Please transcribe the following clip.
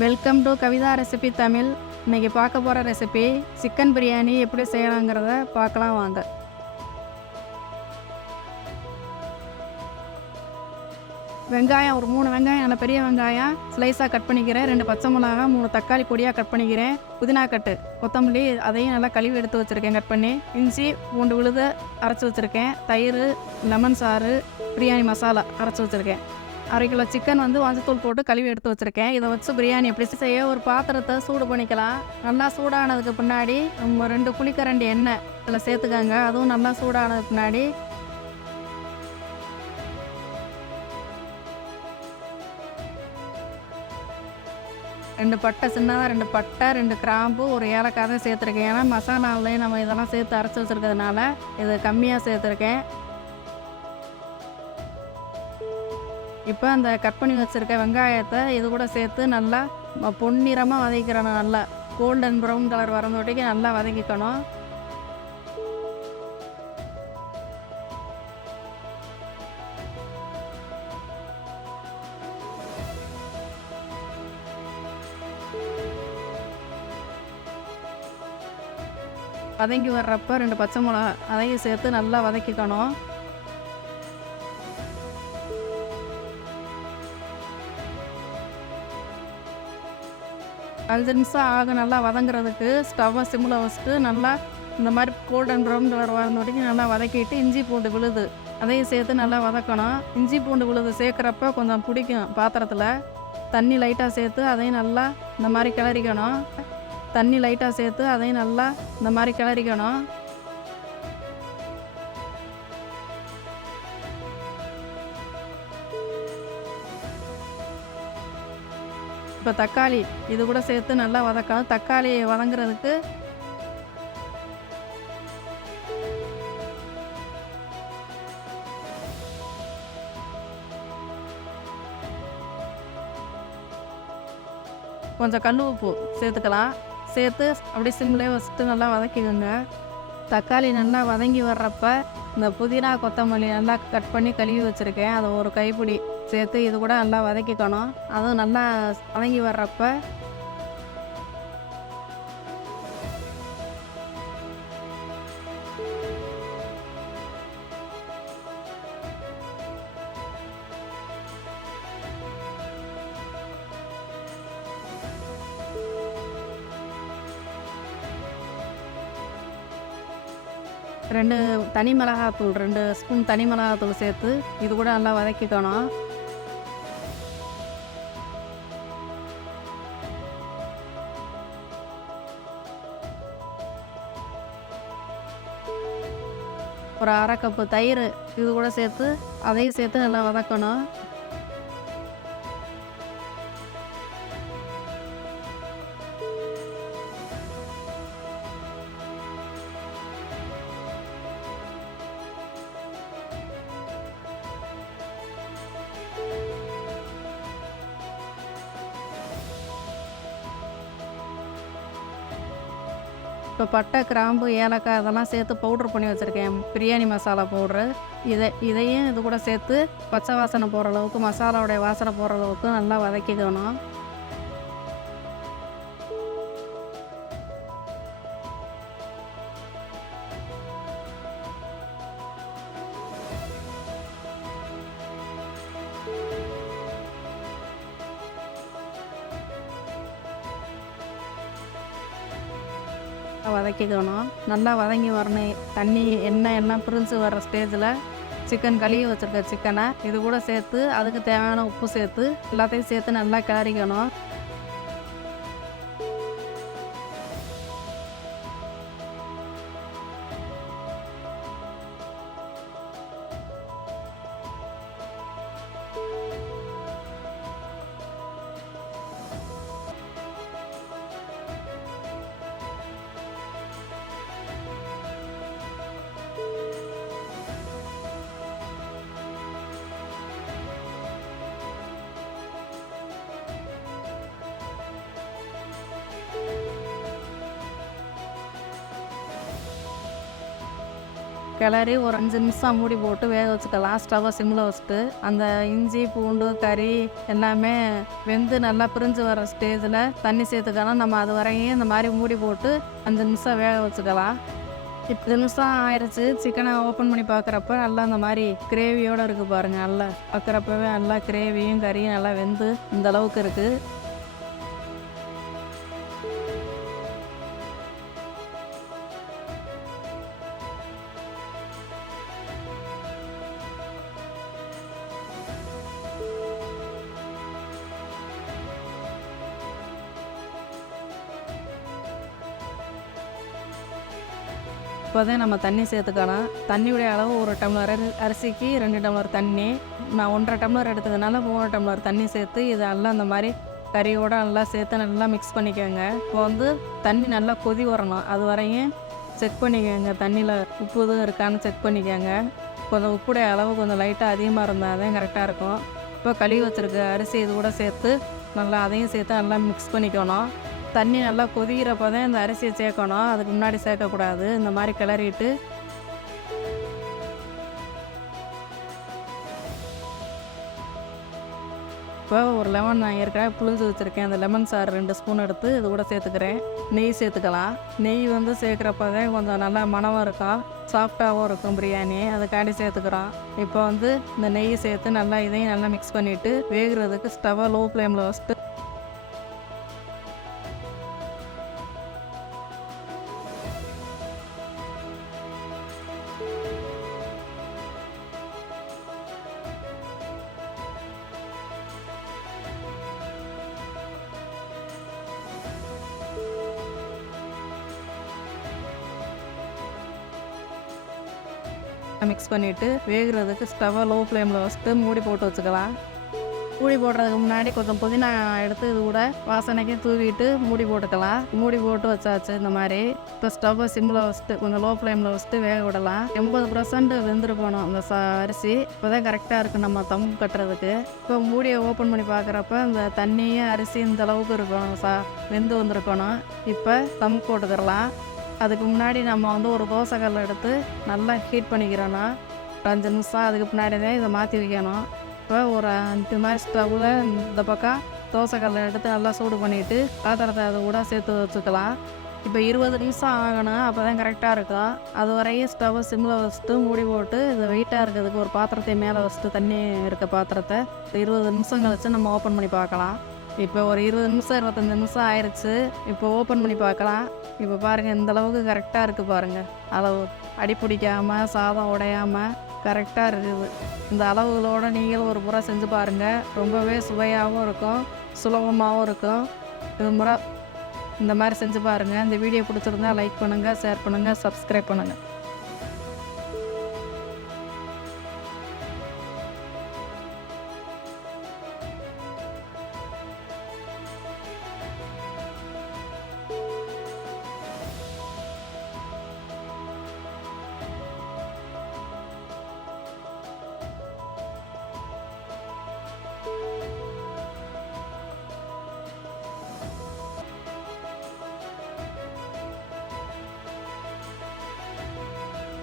Welcome to Kavitha recipe Tamil. இன்றைக்கி பார்க்க போகிற ரெசிபி சிக்கன் பிரியாணி எப்படி செய்யலாங்கிறத பார்க்கலாம் வாங்க. வெங்காயம் ஒரு 3 வெங்காயம், நல்ல பெரிய வெங்காயம் ஸ்லைஸாக கட் பண்ணிக்கிறேன். 2 பச்சை மிளகாய், 3 தக்காளி பொடியாக கட் பண்ணிக்கிறேன். புதினா கட்டு, கொத்தமல்லி அதையும் நல்லா கழுவி எடுத்து வச்சுருக்கேன் கட் பண்ணி. இஞ்சி பூண்டு விழுத அரைச்சி வச்சுருக்கேன். தயிர், லெமன் சாறு, பிரியாணி மசாலா அரைச்சி வச்சுருக்கேன். 1/2 கிலோ சிக்கன் மஞ்சத்தூள் போட்டு கழுவி எடுத்து வச்சுருக்கேன். இதை வச்சு பிரியாணி எப்படி செய்ய ஒரு பாத்திரத்தை சூடு பண்ணிக்கலாம். நல்லா சூடானதுக்கு பின்னாடி 2 குழிக்கரண்டி எண்ணெய் இதில் சேர்த்துக்கோங்க. அதுவும் நல்லா சூடானதுக்கு பின்னாடி ரெண்டு பட்டை, சின்னதாக 2 பட்டை, 2 கிராம்பு, ஒரு ஏலக்காய் தான் சேர்த்துருக்கேன். ஏன்னா மசாலாவிலையும் நம்ம இதெல்லாம் சேர்த்து அரைச்சி வச்சுருக்கிறதுனால இது கம்மியாக சேர்த்துருக்கேன். இப்போ அந்த கட் பண்ணி வச்சுருக்க வெங்காயத்தை இது கூட சேர்த்து நல்லா பொன்னிறமாக வதக்கிக்கிறணும். நல்லா கோல்டன் ப்ரௌன் கலர் வரந்தோட்டிக்கு நல்லா வதக்கிக்கணும். வதங்கி வர்றப்போ 2 பச்சை மிளகா அதையும் சேர்த்து நல்லா வதக்கிக்கணும். 5 நிமிஷம் ஆகும் நல்லா வதங்குறதுக்கு. ஸ்டவ்வை சிம்மில் வச்சுட்டு நல்லா இந்த மாதிரி கோல்டன் ப்ரௌன் கலர் வரந்தோட்டிக்கு நல்லா வதக்கிட்டு இஞ்சி பூண்டு விழுது அதையும் சேர்த்து நல்லா வதக்கணும். இஞ்சி பூண்டு விழுது சேர்க்குறப்ப கொஞ்சம் பிடிக்கும். பாத்திரத்தில் தண்ணி லைட்டாக சேர்த்து அதையும் நல்லா இந்த மாதிரி கிளறிக்கணும். இப்போ தக்காளி இது கூட சேர்த்து நல்லா வதக்கணும். தக்காளி வதங்குறதுக்கு கொஞ்சம் கல் உப்பு சேர்த்துக்கலாம். சேர்த்து அப்படியே சிம்லேயே வச்சுட்டு நல்லா வதக்கிக்கோங்க. தக்காளி நல்லா வதங்கி வர்றப்ப இந்த புதினா கொத்தமல்லி நல்லா கட் பண்ணி கழுவி வச்சுருக்கேன். அதை ஒரு கைப்பிடி சேர்த்து இது கூட நல்லா வதக்கிக்கணும். அதுவும் நல்லா வதங்கி வர்றப்ப ரெண்டு தனி மிளகாத்தூள் 2 ஸ்பூன் தனி மிளகாத்தூள் சேர்த்து இது கூட நல்லா வதக்கிக்கணும். ஒரு 1/2 கப்பு தயிர் இது கூட சேர்த்து அதையும் சேர்த்து நல்லா வதக்கணும். இப்போ பட்டை, கிராம்பு, ஏலக்காய் அதெல்லாம் சேர்த்து பவுட்ரு பண்ணி வச்சுருக்கேன். பிரியாணி மசாலா பவுட்ரு. இதையும் இது கூட சேர்த்து பச்சை வாசனை போகிற அளவுக்கு, மசாலாவுடைய வாசனை போகிற அளவுக்கு நல்லா வதக்கிக்கணும். வதக்கிக்கணும். நல்லா வதங்கி வரணும். தண்ணி எண்ணெய் எல்லாம் பிரிஞ்சு வர்ற ஸ்டேஜில் சிக்கன் கழுவி வச்சுருக்க சிக்கனை இது கூட சேர்த்து அதுக்கு தேவையான உப்பு சேர்த்து எல்லாத்தையும் சேர்த்து நல்லா கிளறிக்கணும். கிளறி ஒரு 5 நிமிஷம் மூடி போட்டு வேக வச்சுக்கலாம். ஸ்டவ்வை சிம்மில் வச்சுட்டு அந்த இஞ்சி பூண்டு கறி எல்லாமே வெந்து நல்லா பிரிஞ்சு வர ஸ்டேஜில் தண்ணி சேர்த்துக்கலாம். நம்ம அது வரையும் இந்த மாதிரி மூடி போட்டு 5 நிமிஷம் வேக வச்சுக்கலாம். 10 நிமிஷம் ஆயிடுச்சு. சிக்கனை ஓப்பன் பண்ணி பார்க்குறப்ப நல்லா இந்த மாதிரி கிரேவியோடு இருக்குது பாருங்கள். நல்லா பார்க்குறப்பவே நல்லா கிரேவியும் கறியும் நல்லா வெந்து இந்த அளவுக்கு இருக்குது. இப்போதான் நம்ம தண்ணி சேர்த்துக்கலாம். தண்ணியுடைய அளவு 1 டம்ளர் அரிசிக்கு 2 டம்ளர் தண்ணி. நான் 1.5 டம்ளர் எடுத்ததுனால 3 டம்ளர் தண்ணி சேர்த்து இதெல்லாம் அந்த மாதிரி கறியோடு நல்லா சேர்த்து நல்லா மிக்ஸ் பண்ணிக்கோங்க. இப்போ தண்ணி நல்லா கொதி வரணும். அது வரையும் செக் பண்ணிக்கோங்க. தண்ணியில் உப்பு எதுவும் இருக்கான்னு செக் பண்ணிக்கோங்க. கொஞ்சம் உப்புடைய அளவு கொஞ்சம் லைட்டாக அதிகமாக இருந்தால் தான் கரெக்டாக இருக்கும். இப்போ கழுவி வச்சுருக்க அரிசி இது கூட சேர்த்து நல்லா அதையும் சேர்த்து நல்லா மிக்ஸ் பண்ணிக்கணும். தண்ணி நல்லா கொதிக்கிறப்ப தான் இந்த அரிசியை சேர்க்கணும். அதுக்கு முன்னாடி சேர்க்கக்கூடாது. இந்த மாதிரி கிளறிட்டு இப்போ ஒரு லெமன் நான் ஏற்கனவே புளிஞ்சு வச்சுருக்கேன். அந்த லெமன் சாறு 2 ஸ்பூன் எடுத்து இது கூட சேர்த்துக்கிறேன். நெய் சேர்த்துக்கலாம். நெய் சேர்க்குறப்ப தான் கொஞ்சம் நல்லா மணமாக இருக்கும், சாஃப்டாகவும் இருக்கும் பிரியாணி. அதுக்காண்டி சேர்த்துக்கிறோம். இப்போ இந்த நெய் சேர்த்து நல்லா இதையும் நல்லா மிக்ஸ் பண்ணிவிட்டு வேகிறதுக்கு ஸ்டவ்வை லோ ஃப்ளேமில் வச்சுட்டு மிக்ஸ் பண்ணிவிட்டு வேகிறதுக்கு ஸ்டவ்வை லோ ஃப்ளேமில் வச்சுட்டு மூடி போட்டு வச்சுக்கலாம். மூடி போடுறதுக்கு முன்னாடி கொஞ்சம் புதினா எடுத்து இது கூட வாசனைக்கு தூவிட்டு மூடி போட்டுக்கலாம். மூடி போட்டு வச்சாச்சு. இந்த மாதிரி இப்போ ஸ்டவ்வை சிம்மில் வச்சுட்டு கொஞ்சம் லோ ஃப்ளேமில் வச்சுட்டு வேக விடலாம். 80% வெந்துட்டு போகணும் அந்த அரிசி. இப்போ தான் கரெக்டாக இருக்குது நம்ம தம் கட்டுறதுக்கு. இப்போ மூடியை ஓப்பன் பண்ணி பார்க்குறப்ப இந்த தண்ணியும் அரிசி இந்த அளவுக்கு இருக்கணும், வெந்து வந்துருக்கணும். இப்போ தம் போட்டுக்கிறலாம். அதுக்கு முன்னாடி நம்ம ஒரு தோசைக்கல் எடுத்து நல்லா ஹீட் பண்ணிக்கிறோன்னா 5 நிமிஷம் அதுக்கு முன்னாடி தான் இதை மாற்றி வைக்கணும். இப்போ ஒரு 5 மாதிரி ஸ்டவ்வில் இந்த பக்கம் தோசைக்கல்லை எடுத்து நல்லா சூடு பண்ணிவிட்டு பாத்திரத்தை அதை கூட சேர்த்து வச்சுக்கலாம். இப்போ 20 நிமிஷம் ஆகணும். அப்போ தான் கரெக்டாக இருக்கும். அது வரையும் ஸ்டவ்வை சிம்மில் வச்சுட்டு மூடி போட்டு இதை வெயிட்டாக இருக்கிறதுக்கு ஒரு பாத்திரத்தை மேலே வச்சுட்டு தண்ணி இருக்க பாத்திரத்தை 20 நிமிஷம் கழிச்சு நம்ம ஓப்பன் பண்ணி பார்க்கலாம். இப்போ ஒரு 20 நிமிஷம் 25 நிமிஷம் ஆயிடுச்சு. இப்போ ஓப்பன் பண்ணி பார்க்கலாம். இப்போ பாருங்கள் இந்த அளவுக்கு கரெக்டாக இருக்குது பாருங்கள். அளவு அடி பிடிக்காமல் சாதம் உடையாமல் கரெக்டாக இருக்குது. இந்த அளவுகளோடு நீங்களும் ஒரு முறை செஞ்சு பாருங்கள். ரொம்பவே சுவையாகவும் இருக்கும், சுலபமாகவும் இருக்கும். இது முறை இந்த மாதிரி செஞ்சு பாருங்கள். இந்த வீடியோ பிடிச்சிருந்தா லைக் பண்ணுங்கள், ஷேர் பண்ணுங்கள், சப்ஸ்கிரைப் பண்ணுங்கள்.